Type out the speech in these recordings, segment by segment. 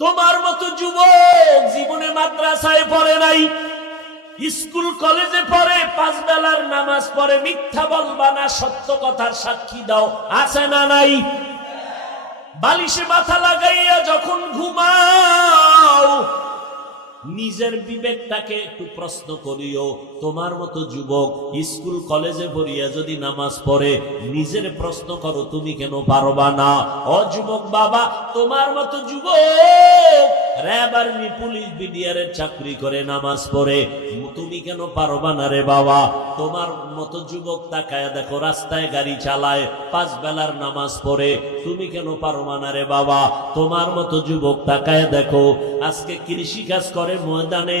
তোমার মতো যুবক জীবনে মাদ্রাসায় পড়ে নাই, স্কুল কলেজে পড়ে, 5 বেলার নামাজ পড়ে, মিথ্যা বলবা না, সত্য কথার সাক্ষী দাও, আছে না নাই? বালিশে মাথা লাগাইয়া যখন ঘুমাও নিজের বিবেকটাকে একটু প্রশ্ন করিও। তোমার মতো যুবক স্কুল কলেজে পড়িয়া যদি নামাজ পড়ে নিজের প্রশ্ন করো, তুমি কেন পারবা না? ও যুবক বাবা, তোমার মতো যুবক র‍্যাব আর্মি পুলিশ বিডিআরের চাকরি করে নামাজ পড়ে, তুমি কেন পারবা না রে বাবা? তোমার মতো যুবক তাকায় দেখো রাস্তায় গাড়ি চালায়, 5 বেলার নামাজ পড়ে, তুমি কেন পারবা না রে বাবা? তোমার মতো যুবক তাকায় দেখো আজকে কৃষি কাজ করে ময়দানে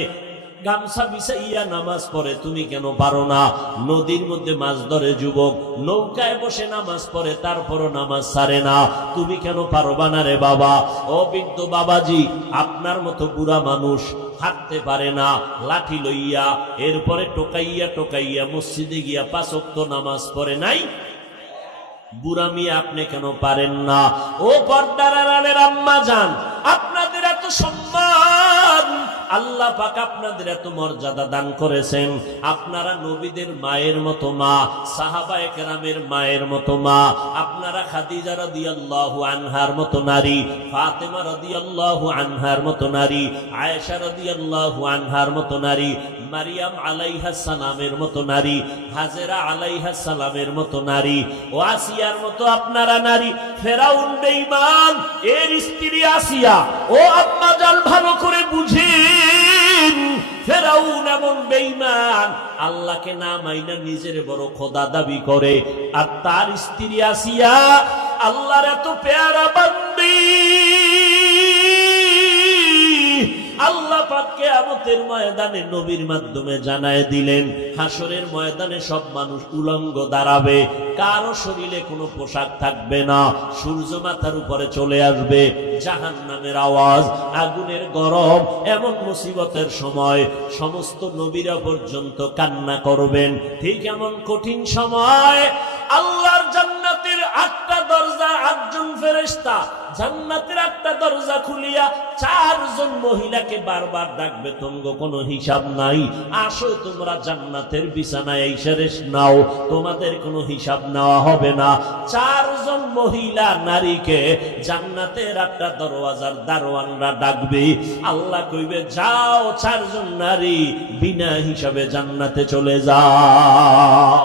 গামছা বিছাইয়া নামাজ পড়ে, তুমি কেন পারো না? নদীর মধ্যে মাছ ধরে যুবক, নৌকায় বসে নামাজ পড়ে, তারপরও নামাজ ছাড়ে না, তুমি কেন পারবা না রে বাবা? ও বৃদ্ধ বাবাজি, আপনার মতো বুড়া মানুষ হাঁটতে পারে না, লাঠি লইয়া এরপরে টোকাইয়া টোকাইয়া মসজিদে গিয়া 5 ওয়াক্ত নামাজ পড়ে নাই? বুড়া মিয়া আপনি কেন পারেন না? ও পর্দার আড়ালের আম্মা জান, আপনাদের এত সম্মান, আল্লাহ পাক আপনাদের এত মর্যাদা দান করেছেন, আপনারা নবীদের মায়ের মতো মা, সাহাবায়ে কেরামের মায়ের মতো মা, আপনারা খাদিজা রাদিয়াল্লাহু আনহার মতো নারী, ফাতেমা রাদিয়াল্লাহু আনহার মতো নারী, আয়েশা রাদিয়াল্লাহু আনহার মতো নারী, মারিয়াম আলাইহাস সালামের মতো নারী, হাজেরা আলাইহাস সালামের মতো নারী, ও আসিয়ার মতো আপনারা নারী। ফেরাউন বেঈমান, এর স্ত্রী আসিয়া। ও আম্মা জান ভালো করে বুঝেন, ফেরাউন এমন বেঈমান, আল্লাহকে না মাইনা নিজের বড় খোদা দাবি করে, আর তার স্ত্রী আসিয়া আল্লাহর এত পেয়ারা বান্দি। আল্লাহ পাক কিয়ামতের ময়দানে নবীর মাধ্যমে জানায় দিলেন, হাসরের ময়দানে সব মানুষ উলঙ্গ দাঁড়াবে, কারো শরীরে কোনো পোশাক থাকবে না, সূর্য মাথার উপরে চলে আসবে, জাহান্নামের আওয়াজ, আগুনের গরম, এমন মুসিবতের সময় সমস্ত নবীরা পর্যন্ত কান্না করবেন। ঠিক এমন কঠিন সময় আল্লাহর জান্নাতের 8টা দরজা, 8 জন ফেরেশতা জান্নাতের 8টা দরজা খুলিয়া 4 জন মহিলাকে বারবার ডাকবে, তোমগো কোনো হিসাব নাই, আসো তোমরা জান্নাতের বিছানায় এসে রেস্ট নাও, তোমাদের কোনো হিসাব নেওয়া হবে না। 4 জন মহিলা নারীকে জান্নাতের 8টা দরওয়াজার দারোয়ানরা ডাকবে, আল্লাহ কইবে যাও 4 জন নারী বিনা হিসাবে জান্নাতে চলে যাও।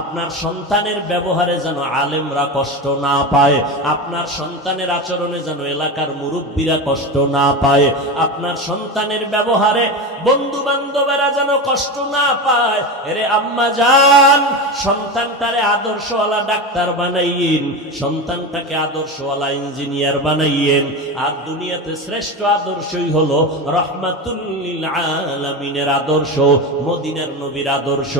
আপনার সন্তানের ব্যবহারে যেন আলেমরা কষ্ট না পায়, আপনার সন্তানের আচরণে যেন এলাকার মুরব্বীরা কষ্ট না পায়, আপনার সন্তানের ব্যবহারে বন্ধু বান্ধবেরা যেন কষ্ট না পায়। এরে আম্মা জান, সন্তানটারে আদর্শওয়ালা ডাক্তার বানাইয়েন, সন্তানটাকে আদর্শওয়ালা ইঞ্জিনিয়ার বানাইয়েন। আর দুনিয়াতে শ্রেষ্ঠ আদর্শই হলো রহমাতুল লিল আলামিনের আদর্শ, মদিনার নবীর আদর্শ।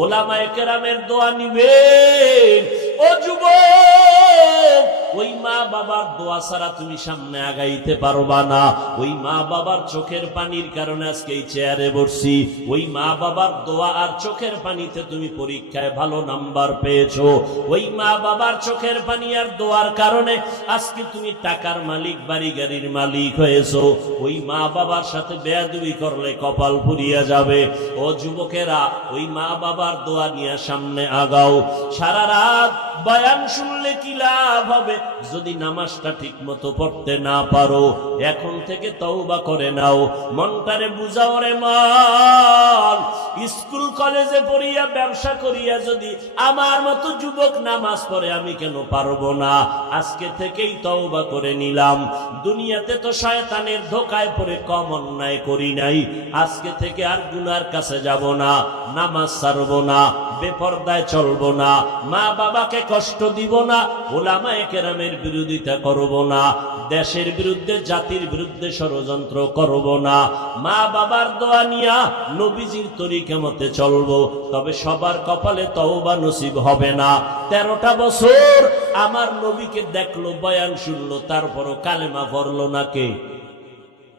ওলামায়ে কেরামের দোয়া নিবেন। ও যুবক, ওই মা বাবার দোয়া ছাড়া তুমি সামনে আগাইতে পারবা না। ওই মা বাবার চোখের পানির কারণে আজকে এই চেয়ারে বসছি, ওই মা বাবার দোয়া আর চোখের পানিতে তুমি পরীক্ষায় ভালো নাম্বার পেয়েছো, ওই মা বাবার চোখের পানি আর দোয়ার কারণে আজকে তুমি টাকার মালিক, বাড়ি গাড়ির মালিক হয়েছো। ওই মা বাবার সাথে বেয়াদবি করলে কপাল পুড়িয়া যাবে। ও যুবকেরা, ওই মা বাবার দোয়া নিয়ে সামনে আগাও। সারা রাত বয়ান শুনলে কি লাভ হবে যদি নামাজটা ঠিক মতো পড়তে না পারো? এখন থেকে তওবা করে নাও, মনটারে বুঝাও রে মন। স্কুল কলেজে পড়িয়া ব্যবসা করিয়া যদি আমার মতো যুবক নামাজ পড়ে, আমি কেন পারবো না? আজকে থেকেই তওবা করে নিলাম। দুনিয়াতে তো শয়তানের ধোকায় পড়ে কম অন্যায় করি নাই, আজকে থেকে আর গুনার কাছে যাব না, নামাজ ছাড়বো না, বেপরদায় চলবো না, মা বাবাকে কষ্ট দিব না, উলামায়ে কেরামের বিরোধিতা করব না, দেশের বিরুদ্ধে জাতির বিরুদ্ধে ষড়যন্ত্র করব না, মা বাবার দোয়া নিয়া নবীজির তরিকা মতে চলবো। তবে সবার কপালে তওবা নসিব হবে না। 13টা বছর আমার নবীকে দেখলো, বয়ান শুনলো, তারপরও কালেমা পড়লো না। কে?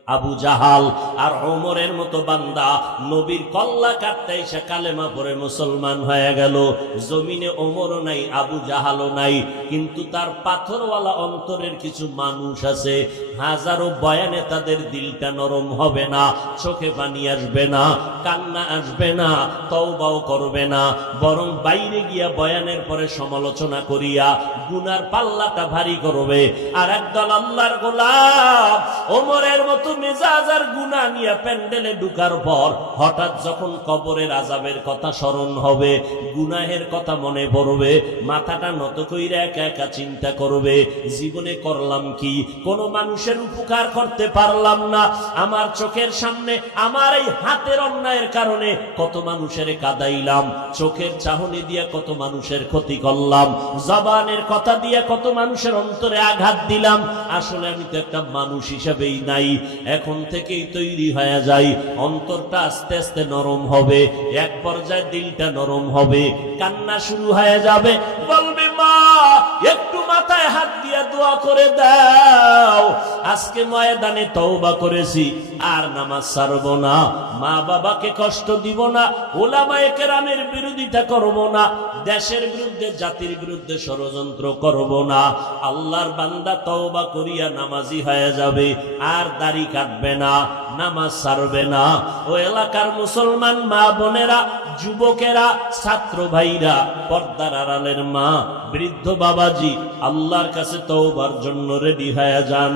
আবু জাহাল আর ওমরের মতো বান্দা নবীর কল্লা কাটতে এসে কালেমা পড়ে মুসলমান হয়ে গেল। জমিনে ওমরও নাই, আবু জাহালও নাই, কিন্তু তার পাথরওয়ালা অন্তরের কিছু মানুষ আছে। হাজারো বয়ানে তাদের দিলটা নরম হবে না, চোখে পানি আসবে না, কান্না আসবে না, তওবাও করবে না, বরং বাইরে গিয়া বয়ানের পরে সমালোচনা করিয়া গুনার পাল্লাটা ভারী করবে। আর একদল আল্লাহর গোলাম ওমরের মতো মেজাজ আর গুনাহ নিয়ে প্যান্ডেলে ঢুকার পর হঠাৎ যখন কবরের আযাবের কথা স্মরণ হবে, গুনাহের কথা মনে পড়বে, মাথাটা নত কইরা একা একা চিন্তা করবে, জীবনে করলাম কি? কোনো মানুষের উপকার করতে পারলাম না। আমার চোখের সামনে আমার এই হাতের অন্যায়ের কারণে কত মানুষের কাঁদাইলাম, চোখের চাহনি দিয়ে কত মানুষের ক্ষতি করলাম, জবানের কথা দিয়ে কত মানুষের অন্তরে আঘাত দিলাম। আসলে আমি তো একটা মানুষ হিসেবেই নাই। এখন থেকেই তৈরি হয়ে যাই, অন্তরটা আস্তে আস্তে নরম হবে, এক পর্যায়ে দিলটা নরম হবে, কান্না শুরু হয়ে যাবে, বলবে মা একটু মাথায় হাত দিয়া দোয়া করে দাও, আজকে ময়দানে তওবা করেছি, আর নামাজ ছাড়ব না, মা বাবাকে কষ্ট দিব না, উলামায়ে কেরামের বিরোধিতা করব না, দেশের বিরুদ্ধে জাতির বিরুদ্ধে ষড়যন্ত্র করব না। আল্লাহর বান্দা তওবা করিয়া নামাজি হয়ে যাবে, আর দাড়ি কাটবে না, নামাজ ছাড়বে না। ও এলাকার মুসলমান মা বোনেরা, যুবকেরা, ছাত্র ভাইরা, পর্দার আড়ালের মা, বৃদ্ধ বাবাজি, আল্লাহর কাছে তওবার জন্য রেডি হয়ে যান।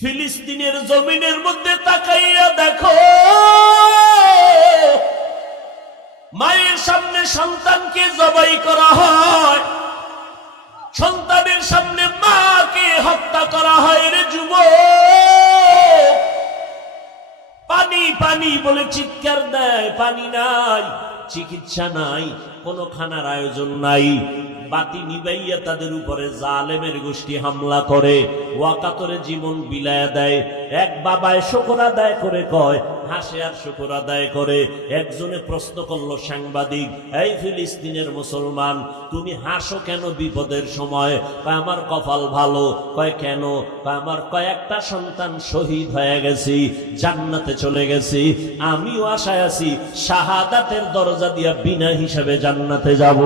ফিলিস্তিনের জমিনের মধ্যে তাকাইয়া দেখো, মায়ের সামনে সন্তানকে জবাই করা হয়, সন্তানের সামনে মাকে হত্যা করা হয়। রে যুবক, পানি পানি বলে চিৎকার দেয়, পানি নাই, চিকিৎসা নাই, কোনো খানার আয়োজন নাই। বাতি নিবাইয়া তাদের উপরে জালেমের গোষ্ঠী হামলা করে, ওয়াকাতরে জীবন বিলায়া দেয়। এক বাবায় শুকর আদায় করে কয়, হাসে আর শুকর আদায় করে। একজনে প্রশ্ন করলো সাংবাদিক, এই ফিলিস্তিনের মুসলমান, তুমি হাসো কেন বিপদের সময়? কয় আমার কপাল ভালো। কয় কেন? কয় আমার কয়েকটা সন্তান শহীদ হয়ে গেছি, জান্নাতে চলে গেছি, আমিও আশায় আছি শাহাদাতের দরজা দিয়া বিনা হিসাবে জান্নাতে যাব।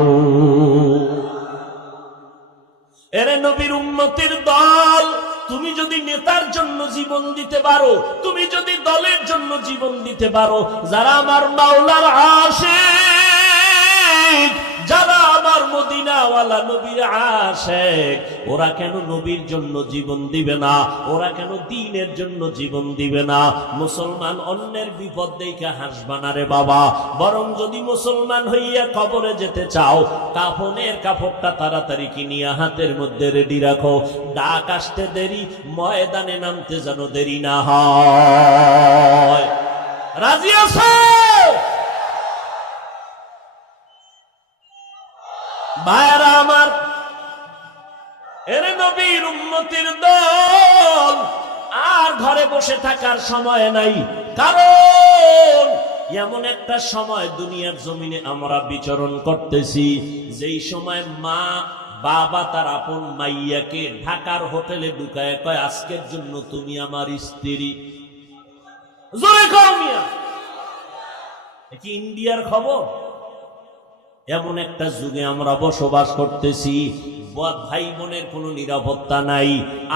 এরে নবীর উম্মতের দল, তুমি যদি নেতার জন্য জীবন দিতে পারো, তুমি যদি দলের জন্য জীবন দিতে পারো, যারা আমার মাওলার আশিক, যারা আমার মদিনাওয়ালা নবীর আশিক, ওরা কেন নবীর জন্য জীবন দিবে না? ওরা কেন দ্বীনের জন্য জীবন দিবে না? মুসলমান অন্যের বিপদ দেখে হাসবা না রে বাবা, বরং যদি মুসলমান হইয়া কবরে যেতে চাও, কাফনের কাপড়টা তাড়াতাড়ি কিনিয়া হাতের মধ্যে রেডি রাখো। ডাক আসতে দেরি, ময়দানে নামতে যেন দেরি না হয়। রাজি আছো? ভাইরা আমার, এরে নবীর উম্মতের দল, আর ঘরে বসে থাকার সময় নাই। কারণ এমন একটা সময় দুনিয়ার জমিনে আমরা বিচরণ করতেছি, যেই সময় মা বাবা তার আপন মাইয়াকে ঢাকার হোটেলে ঢুকায় কয়, আজকের জন্য তুমি আমার স্ত্রী। জোরে কও মিয়া, কি ইন্ডিয়ার খবর? এমন একটা যুগে আমরা বসবাস করতেছি, ভাই বোনের কোনো নিরাপত্তা নাই,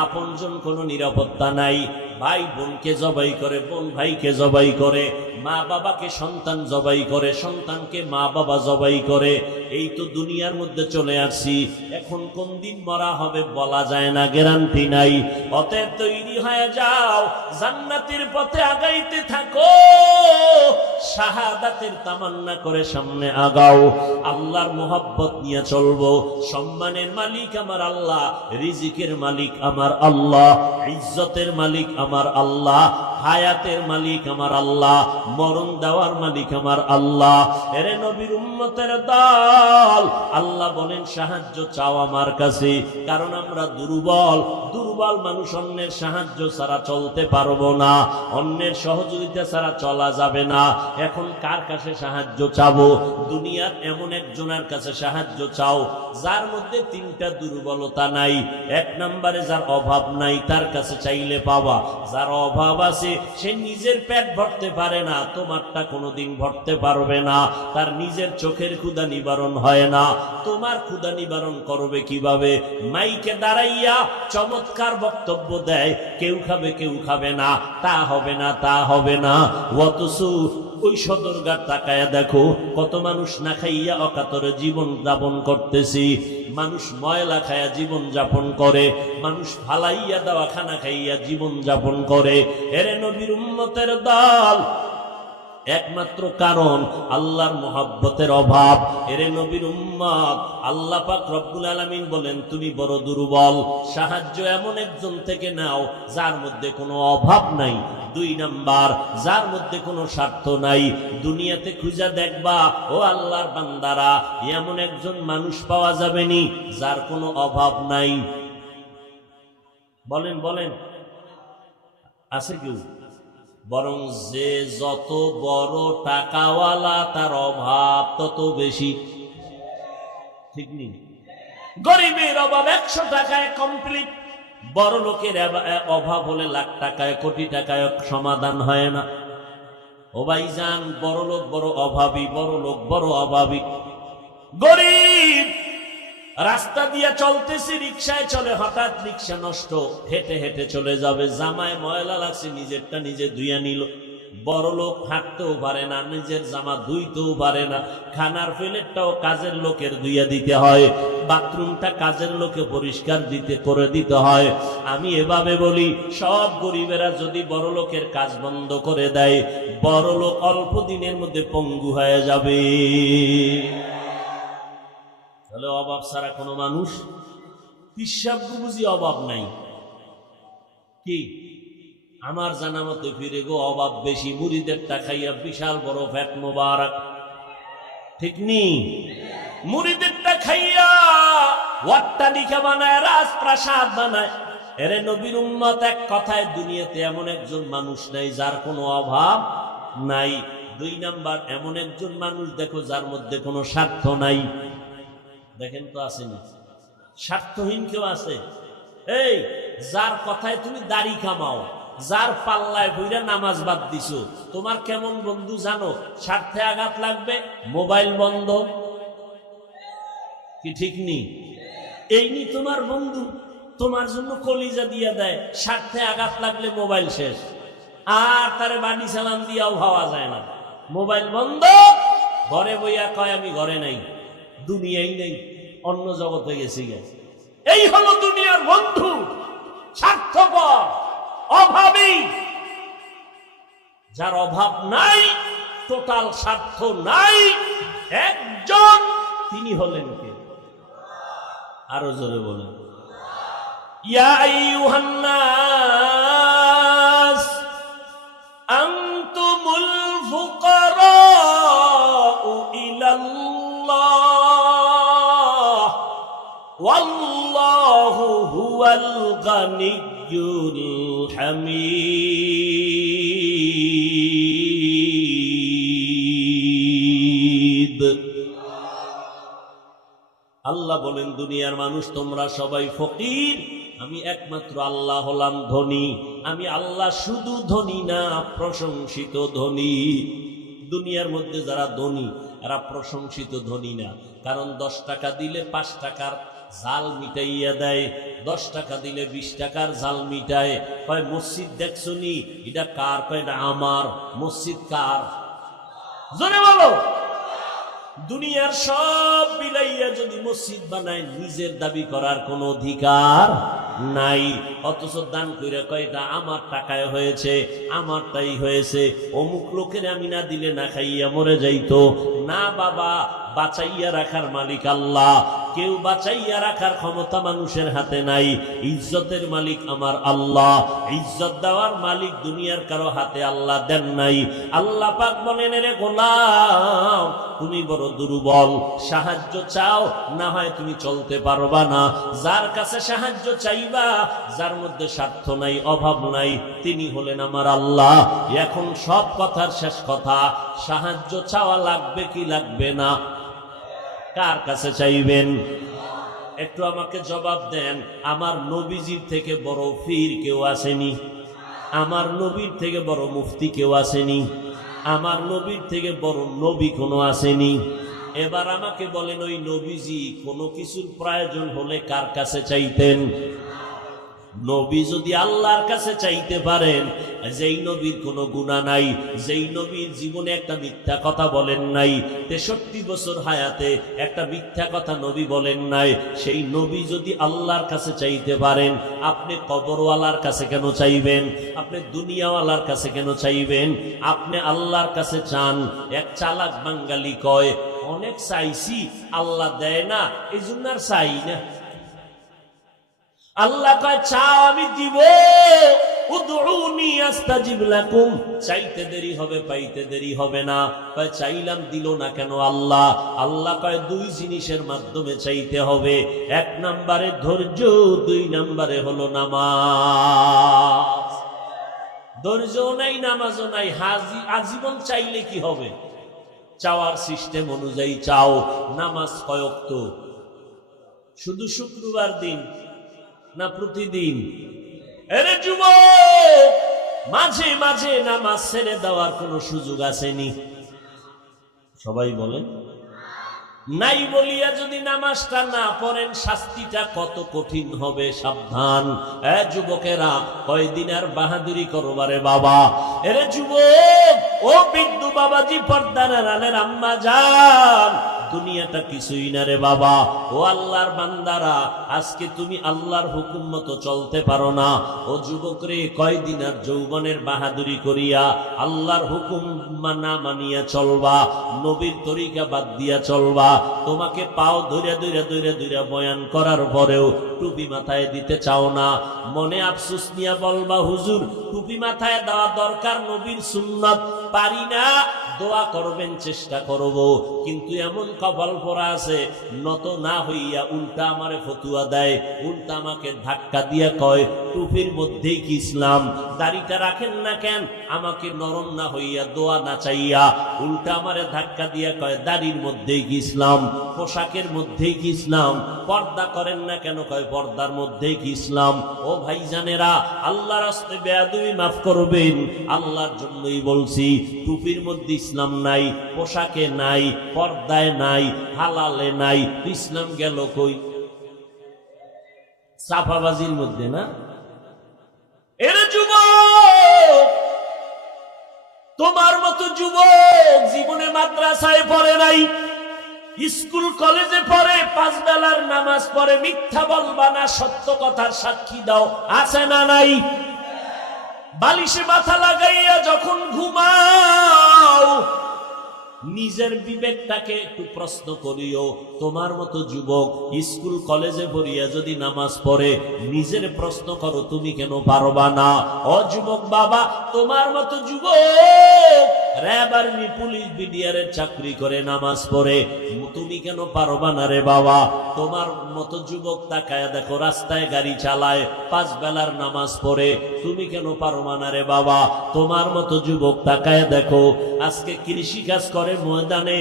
আপনজন কোনো নিরাপত্তা নাই। ভাই বোনকে জবাই করে, বোন ভাইকে জবাই করে, মা বাবাকে সন্তান জবাই করে, সন্তানকে মা বাবা জবাই করে। এই তো দুনিয়ার মধ্যে চলে আসছি। এখন কোন দিন মরা হবে বলা যায় না, গ্যারান্টি নাই। অতএব তৈরি হয়ে যাও, জান্নাতের পথে আগাইতে থাকো, শাহাদাতের তামান্না করে সামনে আগাও। আল্লাহর মোহাব্বত নিয়ে চলবো। সম্মানের মালিক আমার আল্লাহ, রিজিকের মালিক আমার আল্লাহ, ইজ্জতের মালিক আমার আল্লাহ, হায়াতের মালিক আমার আল্লাহ, মরণ দেওয়ার মালিক আমার আল্লাহ। এরে নবীর উম্মতের দল, আল্লাহ বলেন সাহায্য চাও আমার কাছে, কারণ আমরা দুর্বল। দুর্বল মানুষ অন্যের সাহায্য ছাড়া চলতে পারবো না, অন্যের সহযোগিতা ছাড়া চলা যাবে না। এখন কার কাছে সাহায্য চাবো? দুনিয়ার এমন একজনের কাছে সাহায্য চাও যার মধ্যে তিনটা দুর্বলতা নাই। এক নম্বরে যার অভাব নাই, তার কাছে চাইলে পাবা। যার অভাব আছে, সে নিজের পেট ভরতে পারে না, তোমারটা কোনোদিন ভরতে পারবে না। তার নিজের চোখের ক্ষুধা নিবারণ হয় না, তোমার ক্ষুধা নিবারণ করবে কিভাবে? মাইকে দাঁড়াইয়া চমৎকার বক্তব্য দেয়, কেউ খাবে কেউ খাবে না, তা হবে না তা হবে না। অথচ ওই সদরঘাট তাকায়া দেখো, কত মানুষ না খাইয়া অকাতরে জীবন যাপন করতেছি। মানুষ ময়লা খাইয়া জীবন যাপন করে, মানুষ ফালাইয়া দেওয়া খানা খাইয়া জীবন যাপন করে। এরে নবীর উম্মতের দল, একমাত্র কারণ আল্লাহর মুহাব্বতের অভাব। এরে নবীর উম্মত, আল্লাহ পাক রব্বুল আলামিন বলেন তুমি বড় দুর্বল, সাহায্য এমন একজন থেকে নাও যার মধ্যে কোনো অভাব নাই। দুই নাম্বার, যার মধ্যে কোনো স্বার্থ নাই। দুনিয়াতে খুঁজা দেখবা ও আল্লাহর বান্দারা, এমন একজন মানুষ পাওয়া যাবে নি যার কোনো অভাব নাই। বলেন বলেন, আছে কেউ? বরং যে যত বড় টাকাওয়ালা তার অভাব তত বেশি, ঠিক নেই? গরিবের অভাব 100 টাকায় কমপ্লিট, বড় লোকের অভাব হলে লাখ টাকায় কোটি টাকায় সমাধান হয় না। ও ভাইজান, বড় লোক বড় অভাবী, বড় লোক বড় অভাবী। গরিব রাস্তা দিয়ে চলতেছি, রিক্সায় চলে, হঠাৎ রিক্সা নষ্ট, হেঁটে হেঁটে চলে যাবে, জামায় ময়লা লাগছে, নিজেরটা নিজে ধুইয়া নিল। বড় লোক হাঁটতেও পারে না, নিজের জামা ধুইতেও পারে না, খানার প্লেটটাও কাজের লোকের ধুইয়া দিতে হয়, বাথরুমটা কাজের লোকে পরিষ্কার করে দিতে হয়। আমি এভাবে বলি, সব গরিবেরা যদি বড় লোকের কাজ বন্ধ করে দেয়, বড় লোক অল্প দিনের মধ্যে পঙ্গু হয়ে যাবে। তাহলে অভাব ছাড়া কোনো মানুষ, পিসাব বুঝি অভাব নাই কি? আমার জানা মতে ফিরে গো অভাব বেশি, মুরিদেরটা খাইয়া বিশাল বড় ফ্যাট মোবারক, ঠিক নি? মুরিদেরটা খাইয়া অট্টালিকা বানায়, রাজপ্রাসাদ বানায়। এরে নবীর উম্মত, এক কথায় দুনিয়াতে এমন একজন মানুষ নাই যার কোনো অভাব নাই। দুই নাম্বার, এমন একজন মানুষ দেখো যার মধ্যে কোনো স্বার্থ নাই। দেখেন তো আসেনি? স্বার্থহীন কেউ আছে? এই যার কথায় তুমি দাড়ি কামাও, যার পাল্লায় বইরা নামাজ বাদ দিছো, তোমার কেমন বন্ধু জানো? স্বার্থে আঘাত লাগবে, মোবাইল বন্ধ, কি ঠিক নি? এই নি তোমার বন্ধু, তোমার জন্য কলিজা দিয়া দেয়, স্বার্থে আঘাত লাগলে মোবাইল শেষ, আর তারে বাড়ি সালাম দিয়াও ভাবা যায় না। মোবাইল বন্ধ, ঘরে বইয়া কয় আমি ঘরে নাই, দুনিয়াই নেই, অন্য জগতে গেছি গে। এই হলো দুনিয়ার বন্ধু, স্বার্থপর, অভাবী। যার অভাব নাই, টোটাল স্বার্থ নাই, একজন, তিনি হলেন কে? আরো জোরে বলেন, ইয়া আইয়ুহান নাস আনতুমুল ফুকারাউ ইলাল্লাহ ওয়াল্লাহু হুয়াল গানিয়্যুল হামিদ। আল্লাহ বলেন, দুনিয়ার মানুষ তোমরা সবাই ফকির, আমি একমাত্র আল্লাহ হলাম ধনী। আমি আল্লাহ শুধু ধনী না, প্রশংসিত ধনী। দুনিয়ার মধ্যে যারা ধনী এরা প্রশংসিত ধনী না, কারণ 10 টাকা দিলে 5 টাকার জাল মিটাইয়া দেয়, 10 টাকা দিলে 20 টাকার জাল মিটায়। কয় মসজিদ দেখছো নি, এটা কার? কয় না আমার। মসজিদ কার? জোরে বলো। দুনিয়ার সব বিলাইয়া যদি মসজিদ বানায়, নিজের দাবি করার কোন অধিকার নাই। অথচ দান কইরা কয় এটা আমার টাকায় হয়েছে, আমারটাই হয়েছে, অমুক লোকের আমি না দিলে না খাইয়া মরে যাইতো না। বাবা, বাঁচাইয়া রাখার মালিক আল্লাহ। কেউ বাঁচাইয়া রাখার ক্ষমতা মানুষের হাতে নাই। ইজ্জতের মালিক আমার আল্লাহ, ইজ্জত দেওয়ার মালিক দুনিয়ার কারো হাতে আল্লাহ দেন নাই। আল্লাহ পাক বলেন, রে গোলাম তুমি বড় দুর্বল, সাহায্য চাও, না হয় তুমি চলতে পারবা না। যার কাছে সাহায্য চাইবা, যার মধ্যে স্বার্থ নাই, অভাব নাই, তিনি হলেন আমার আল্লাহ। এখন সব কথার শেষ কথা, সাহায্য চাওয়া লাগবে কি লাগবে না? কার কাছে চাইবেন? একটু আমাকে জবাব দেন। আমার নবীজির থেকে বড় পীর কেউ আসেনি, আমার নবীর থেকে বড় মুফতি কেউ আসেনি, আমার নবীর থেকে বড় নবী কোনো আসেনি। এবার আমাকে বলেন, ওই নবীজি কোনো কিছুর প্রয়োজন হলে কার কাছে চাইতেন? নবী যদি আল্লাহর কাছে চাইতে পারেন, যেই নবীর কোনো গুনাহ নাই, যেই নবীর জীবনে একটা মিথ্যা কথা বলেন নাই, 63 বছর হায়াতে একটা মিথ্যা কথা নবী বলেন নাই, সেই নবী যদি আল্লাহর কাছে চাইতে পারেন, আপনি কবরওয়ালার কাছে কেন চাইবেন? আপনি দুনিয়াওয়ালার কাছে কেন চাইবেন? আপনি আল্লাহর কাছে চান। এক চালাক বাঙালি কয়, অনেক চাইছি আল্লাহ দেয় না, এই জন্য আর চাই না। আল্লাহ কয়, চাও আমি দিব, উদউনি আস্তাজিব লাকুম, চাইতে দেরি হবে, পাইতে দেরি হবে না। কয় চাইলাম দিল না কেন আল্লাহ? আল্লাহ কয়, দুই জিনিসের মাধ্যমে চাইতে হবে। এক নম্বরে ধৈর্য, দুই নম্বরে হলো নামাজ। ধৈর্য নাই, নামাজও নাই, আজীবন চাইলে কি হবে? চাওয়ার সিস্টেম অনুযায়ী চাও। নামাজ কয় ওয়াক্ত? শুধু শুক্রবার দিন না প্রতিদিন? এরে যুবক, মাঝে মাঝে নামাজ ছেড়ে দেওয়ার কোন সুযোগ আসেনি? সবাই বলেন নাই। বলিয়া যদি নামাজটা না পড়েন, শাস্তিটা কত কঠিন হবে, সাবধান। যুবকেরা, কয়দিন আর বাহাদুরি করবারে বাবা? এরে যুবক, ও বিদ্যু বাবাজি, পর্দার আড়ালের আম্মা জান, দুনিয়াটা কিছুই না রে বাবা। ও আল্লাহর বান্দারা, আজকে তুমি আল্লাহর হুকুম মতো চলতে পারো না। ও যুবক রে, কয়দিন আর যৌবনের বাহাদুরি করিয়া আল্লাহর হুকুম না মানিয়া চলবা, নবীর তরিকা বাদ দিয়া চলবা? তোমাকে পাও ধইরা ধইরা ধইরা ধইরা বয়ান করার পরেও টুপি মাথায় দিতে চাও না। মনে আফসোস নিয়ে বলবা, হুজুর টুপি মাথায় দেওয়া দরকার, নবীর সুন্নাত, পারি না। দোয়া করবেন, চেষ্টা করব, কিন্তু এমন কপাল পরা আছে, নত না হইয়া উল্টা আমারে ফতুয়া দেয়, উল্টা আমাকে ধাক্কা দিয়া কয়, টুপির মধ্যেই কি ইসলাম? দাড়িটা রাখেন না কেন? আমাকে নরম না হইয়া, দোয়া না চাইয়া, উল্টা আমারে ধাক্কা দিয়া কয়, দাড়ির মধ্যেই কি ইসলাম? পোশাকের মধ্যেই কি ইসলাম? পর্দা করেন না কেন? কয় পর্দার মধ্যেই কি ইসলাম? ও ভাইজানেরা, আল্লাহর রাস্তে বেয়াদবি মাফ করবেন, আল্লাহর জন্যই বলছি। টুপির মধ্যে ইসলাম নাই, পোশাকে নাই, পর্দায় নাই, হালালে নাই, ইসলাম গেল কই? সাফাবাজির মধ্যে না? এর যুবক, তোমার মতো যুবক জীবনে মাদ্রাসায় পড়ে নাই, স্কুল কলেজে পড়ে, 5 বেলার নামাজ পড়ে, মিথ্যা বলবা না, সত্য কথার সাক্ষী দাও, আছে না নাই? বালিশে মাথা লাগাইয়া যখন ঘুমাও, নিজের বিবেকটাকে একটু প্রশ্ন করিও। তোমার মতো যুবক স্কুল কলেজে পড়িয়া যদি নামাজ পড়ে, নিজের প্রশ্ন করো, তুমি কেন পারবা না? ও যুবক বাবা, তোমার মতো যুবক র্যাব, আর্মি, পুলিশ, বিডিআরের চাকরি করে নামাজ পড়ে, তুমি কেন পারবা না রে বাবা? তোমার মতো যুবক তাকায় দেখো, রাস্তায় গাড়ি চালায়, 5 বেলার নামাজ পড়ে, তুমি কেন পারবা না রে বাবা? তোমার মতো যুবক তাকায় দেখো, আজকে কৃষি কাজ করে, ময়দানে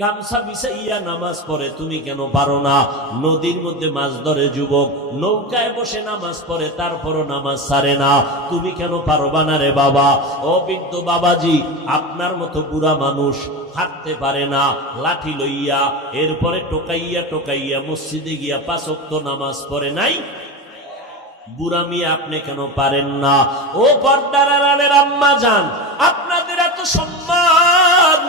গামছা বিছাইয়া নামাজ পড়ে, তুমি কেন পারো না? নদীর মধ্যে মাছ ধরে যুবক, নৌকায় বসে নামাজ পড়ে, তারপরও নামাজ ছাড়ে না, তুমি কেন পারবা না রে বাবা? ও বৃদ্ধ বাবাজি, আপনার মতো বুড়া মানুষ হাঁটতে পারে না, লাঠি লইয়া, এরপরে টোকাইয়া টোকাইয়া মসজিদে গিয়া 5 ওয়াক্ত নামাজ পড়ে নাই? বুড়া মিয়া, আপনি কেন পারেন না? ও পর্দার আড়ালের আম্মা জান, আপনাদের এত সম্মান,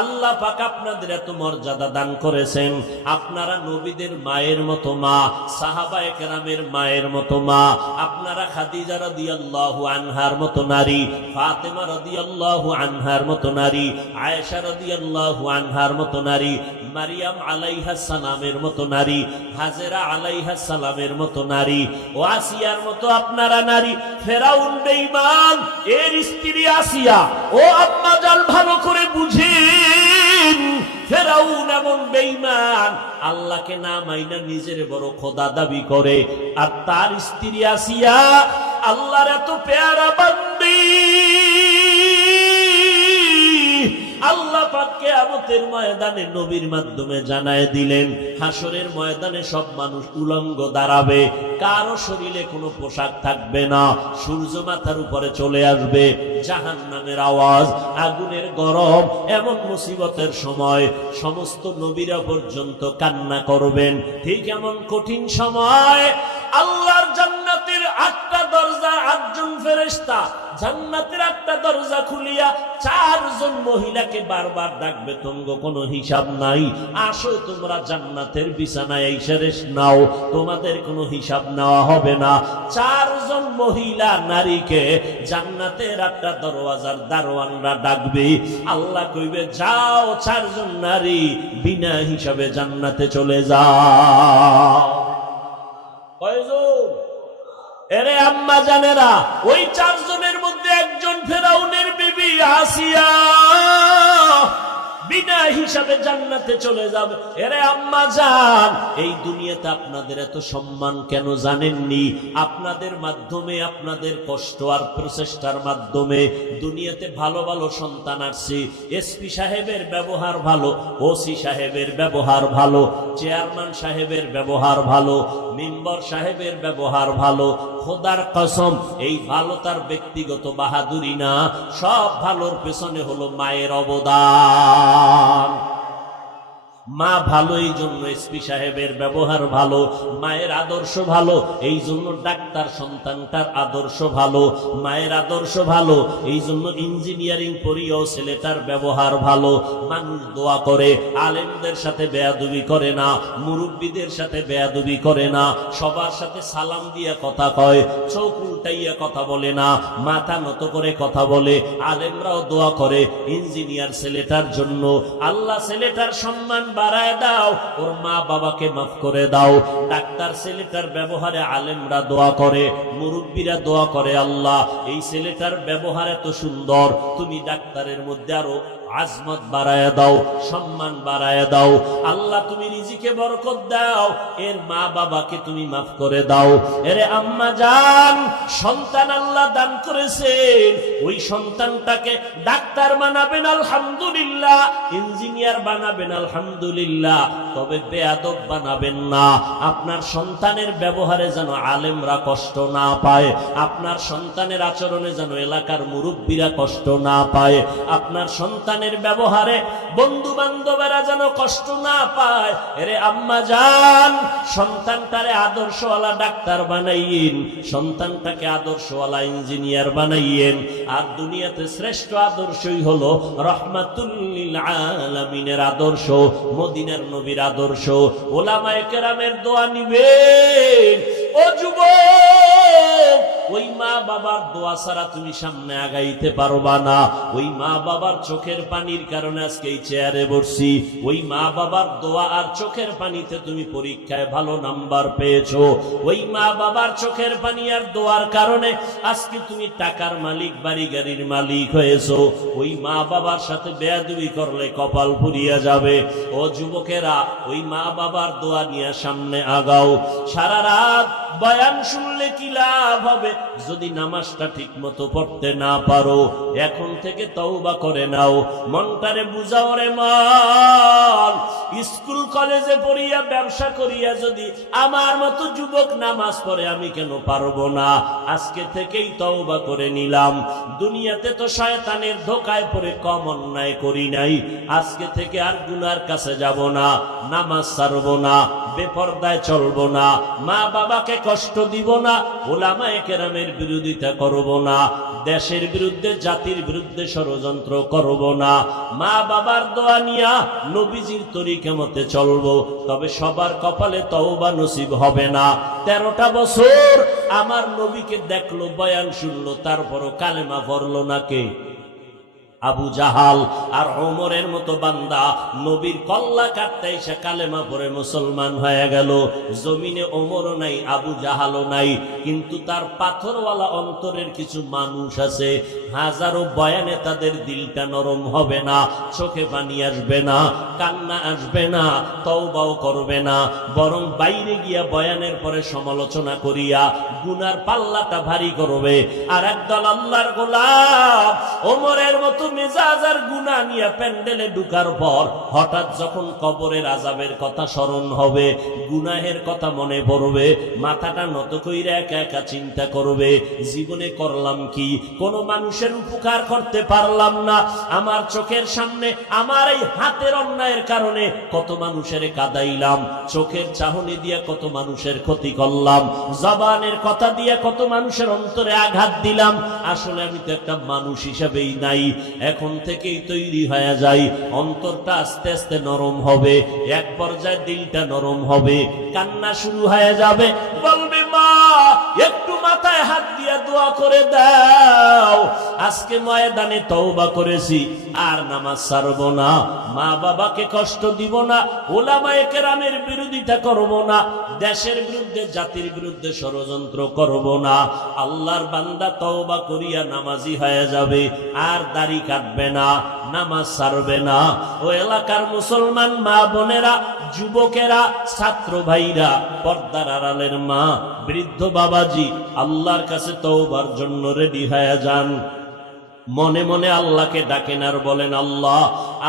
আল্লাহ পাক আপনাদের এত মর্যাদা দান করেছেন। আপনারা নবীদের মায়ের মতো মা, সাহাবায়ে কেরামের মায়ের মতো মা, আপনারা খাদিজা রাদিয়াল্লাহু আনহার মতো নারী, ফাতেমা রাদিয়াল্লাহু আনহার মতো নারী, আয়েশা রাদিয়াল্লাহু আনহার মতো নারী, মারিয়াম আলাইহিস সালামের মতো নারী, হাজেরা আলাইহিস সালামের মতো নারী, ও আসিয়ার মতো আপনারা নারী। ফেরাউন বেঈমান, এর স্ত্রী আসিয়া। ও আম্মাজান ভালো করে বুঝেন, ফেরাউন এমন বেঈমান, আল্লাহকে না মাইনা নিজের বড় খোদা দাবি করে। আর তার স্ত্রী আসিয়া আল্লাহর এত পেয়ারা বান্দি। আল্লাহ পাক কিয়ামতের ময়দানে নবীর মাধ্যমে জানায় দিলেন, হাসরের ময়দানে সব মানুষ উলঙ্গ দাঁড়াবে, কারো শরীরে কোনো পোশাক থাকবে না, সূর্য মাথার উপরে চলে আসবে, জাহান্নামের আওয়াজ, আগুনের গরম। এমন মুসিবতের সময় সমস্ত নবীরা পর্যন্ত কান্না করবেন। ঠিক এমন কঠিন সময় আল্লাহর জান্নাতের 8টা দরজা, 8জন ফেরেশতা জান্নাতের 8টা দরজা খুলিয়া 4জন মহিলাকে বারবার ডাকবে, তোমগো কোনো হিসাব নাই, আসো তোমরা জান্নাতের বিছানায় এসে রেস্ট নাও, তোমাদের কোনো হিসাব নেওয়া হবে না। 4জন মহিলা নারীকে জান্নাতের 8টা দরওয়াজার দারোয়ানরা ডাকবে। আল্লাহ কইবে, যাও 4জন নারী বিনা হিসাবে জান্নাতে চলে যাও। কয়জন? এরে আম্মা জানেরা, ওই 4জনের মধ্যে একজন ফেরাউনের বিবি আসিয়া বিনা হিসাবে জান্নাতে চলে যাবে। এরে আম্মা জান, এই দুনিয়াতে আপনাদের এত সম্মান কেন জানেননি? আপনাদের মাধ্যমে, আপনাদের কষ্ট আর প্রচেষ্টার মাধ্যমে দুনিয়াতে ভালো ভালো সন্তান আসছে। এসপি সাহেবের ব্যবহার ভালো, ওসি সাহেবের ব্যবহার ভালো, চেয়ারম্যান সাহেবের ব্যবহার ভালো, মেম্বার সাহেবের ব্যবহার ভালো। খোদার কসম, এই ভালো তার ব্যক্তিগত বাহাদুরি না, সব ভালোর পেছনে হলো মায়ের অবদান। মা ভালো, এই জন্য এসপি সাহেবের ব্যবহার ভালো, মায়ের আদর্শ ভালো, এই জন্য ডাক্তার সন্তানটার আদর্শ ভালো, মায়ের আদর্শ ভালো, এই জন্য ইঞ্জিনিয়ারিং পড়িয়েও ছেলেটার ব্যবহার ভালো। মানুষ দোয়া করে, আলেমদের সাথে বেয়াদবি করে না, মুরব্বীদের সাথে বেয়াদবি করে না, সবার সাথে সালাম দিয়ে কথা কয়, চোখ উল্টাইয়া কথা বলে না, মাথা নত করে কথা বলে। আলেমরাও দোয়া করে ইঞ্জিনিয়ার ছেলেটার জন্য, আল্লাহ ছেলেটার সম্মান বাড়ায় দাও, ওর মা বাবাকে মাফ করে দাও। ডাক্তার ছেলেটার ব্যবহারে আলেমরা দোয়া করে, মুরব্বীরা দোয়া করে, আল্লাহ এই ছেলেটার ব্যবহার এত সুন্দর, তুমি ডাক্তারের মধ্যে আরো আজমত বাড়ায় দাও, সম্মান বাড়ায় দাও। আল্লাহ তুমি রিজিকে বরকত দাও, এর মা বাবাকে তুমি মাফ করে দাও। এরে আম্মা জান, সন্তান আল্লাহ দান করেছেন, ওই সন্তানটাকে ডাক্তার বানাবেন আলহামদুলিল্লাহ, ইঞ্জিনিয়ার বানাবেন আলহামদুলিল্লাহ, তবে বেয়াদব বানাবেন না। আপনার সন্তানের ব্যবহারে যেন আলেমরা কষ্ট না পায়, আপনার সন্তানের আচরণে যেন এলাকার মুরব্বীরা কষ্ট না পায়, আপনার সন্তানের ব্যবহারে বন্ধু বান্ধবেরা যেন কষ্ট না পায়। এরে আম্মা জান, সন্তানটারে আদর্শওয়ালা ডাক্তার বানাইয়েন, সন্তানটাকে আদর্শওয়ালা ইঞ্জিনিয়ার বানাইয়েন। আর দুনিয়াতে শ্রেষ্ঠ আদর্শই হলো রহমাতুল লিল আলামিনের আদর্শ, মদিনার নবীর আদর্শ। ওলামায়ে কেরামের দোয়া নিবেন। ও যুবক, ওই মা বাবার দোয়া ছাড়া তুমি সামনে আগাইতে পারবা না। ওই মা বাবার চোখের পানির কারণে আজকে এই চেয়ারে বসছি। ওই মা বাবার দোয়া আর চোখের পানিতে তুমি পরীক্ষায় ভালো নাম্বার পেয়েছো। ওই মা বাবার চোখের পানি আর দোয়ার কারণে আজকে তুমি টাকার মালিক, বাড়ি গাড়ির মালিক হয়েছো। ওই মা বাবার সাথে বেয়াদবি করলে কপাল পুড়িয়া যাবে। ও যুবকেরা, ওই মা বাবার দোয়া নিয়ে সামনে আগাও। সারা রাত বয়ান শুনলে কি লাভ হবে যদি নামাজটা ঠিক মতো পড়তে না পারো? এখন থেকে তওবা করে নাও, মনটারে বুঝাও রে মন। স্কুল কলেজে পড়িয়া ব্যবসা করিয়া যদি আমার মতো যুবক নামাজ পড়ে, আমি কেন পারবো না? আজকে থেকেই তওবা করে নিলাম। দুনিয়াতে তো শয়তানের ধোকায় পড়ে কম অন্যায় করি নাই। আজকে থেকে আর গুনার কাছে যাব না, নামাজ ছাড়বো না, বেপরদায় চলবো না, মা বাবাকে কষ্ট দিব না, ওলামায়ে কেরামের বিরোধিতা করব না, দেশের বিরুদ্ধে, জাতির বিরুদ্ধে ষড়যন্ত্র করব না। মা বাবার দোয়া নিয়া নবীজির তরিকা মতে চলবো। তবে সবার কপালে তওবা নসিব হবে না। 13টা বছর আমার নবীকে দেখলো, বয়ান শুনলো, তারপরও কালেমা পড়লো না। কে? আবু জাহাল আর ওমরের মতো বান্দা নবীর কল্লা কাটতে এসে কালেমা পড়ে মুসলমান হয়ে গেল। জমিনে ওমরও নাই, আবু জাহালও নাই, কিন্তু তার পাথরওয়ালা অন্তরের কিছু মানুষ আছে। হাজারো বয়ানে তাদের দিলটা নরম হবে না, চোখে পানি আসবে না, কান্না আসবে না, তওবাও করবে না, বরং বাইরে গিয়া বয়ানের পরে সমালোচনা করিয়া গুনার পাল্লাটা ভারী করবে। আর একদল আল্লাহর গোলাম ওমরের মতো মেজাজ আর গুনাহ নিয়ে প্যান্ডেলে ঢুকার পর হঠাৎ যখন কবরের আযাবের কথা স্মরণ হবে, গুনাহের কথা মনে পড়বে, মাথাটা নত কইরা একা একা চিন্তা করবে, জীবনে করলাম কি? কোন মানুষের উপকার করতে পারলাম না। আমার চোখের সামনে আমার এই হাতের অন্যায়ের কারণে কত মানুষের কাঁদাইলাম, চোখের চাহনি দিয়ে কত মানুষের ক্ষতি করলাম, জবানের কথা দিয়ে কত মানুষের অন্তরে আঘাত দিলাম। আসলে আমি তো একটা মানুষ হিসেবেই নাই। এখন থেকেই তৈরি হয়ে যায়, অন্তরটা আস্তে আস্তে নরম হবে, এক পর্যায়ে দিলটা নরম হবে, কান্না শুরু হয়ে যাবে, বলবে মা একটু মাথায় হাত দিয়ে দোয়া করে দাও, আজকে ময়দানে তওবা করেছি, আর নামাজ ছাড়বো না, মা বাবাকে কষ্ট দিব না, উলামায়ে কেরামের বিরোধিতা করব না, দেশের বিরুদ্ধে জাতির বিরুদ্ধে ষড়যন্ত্র করব না। আল্লাহর বান্দা তওবা করিয়া নামাজি হয়ে যাবে, আর দাড়ি কাটবে না, নামাজ ছাড়বে না। ও এলাকার মুসলমান মা বোনেরা, যুবকেরা, ছাত্র ভাইরা, পর্দার আড়ালের মা, বৃদ্ধ বাবাজি, আল্লাহর কাছে তওবার জন্য রেডি হয়ে যান। মনে মনে আল্লাহকে ডাকেন আর বলেন, আল্লাহ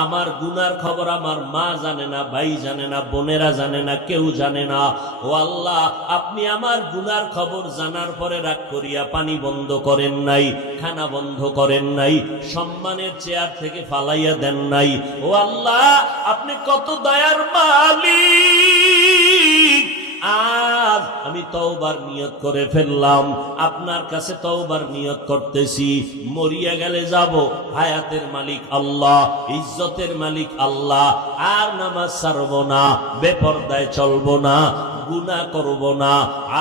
আমার গুনার খবর আমার মা জানে না, ভাই জানে না, বোনেরা জানে না, কেউ জানে না। ও আল্লাহ, আপনি আমার গুনার খবর জানার পরে রাগ করিয়া পানি বন্ধ করেন নাই, খানা বন্ধ করেন নাই, সম্মানের চেয়ার থেকে ফালাইয়া দেন নাই। ও আল্লাহ, আপনি কত দয়ার মালিক। আজ আমি তওবার নিয়ত করে ফেললাম, আপনার কাছে তওবার নিয়ত করতেছি। মরিয়া গেলে যাব, হায়াতের মালিক আল্লাহ, ইজ্জতের মালিক আল্লাহ। আর নামাজ ছাড়ব না, বেপরদায় চলব না, গুনাহ করব না,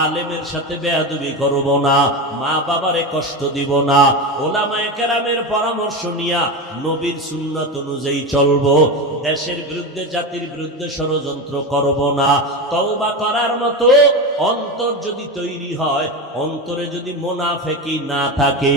আলেমের সাথে বেয়াদবি করব না, মা বাবারে কষ্ট দিব না, উলামায়ে কেরামের পরামর্শ নিয়া নবীর সুন্নাত অনুযায়ী চলব, দেশের বিরুদ্ধে জাতির বিরুদ্ধে ষড়যন্ত্র করব না। তওবা করার মতো অন্তর যদি তৈরি হয়, অন্তরে যদি মুনাফিকি না থাকে,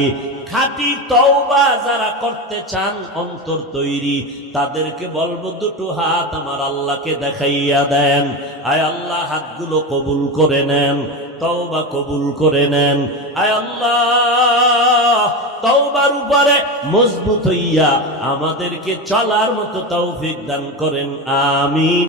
খাঁটি তওবা যারা করতে চান, অন্তর তৈরি, তাদেরকে বলবো দুটো হাত আমার আল্লাহকে দেখাইয়া দেন। আয় আল্লাহ, হাতগুলো কবুল করে নেন, তওবা কবুল করে নেন। আয় আল্লাহ, তওবার উপরে মজবুত হইয়া আমাদেরকে চলার মতো তৌফিক দান করেন, আমিন।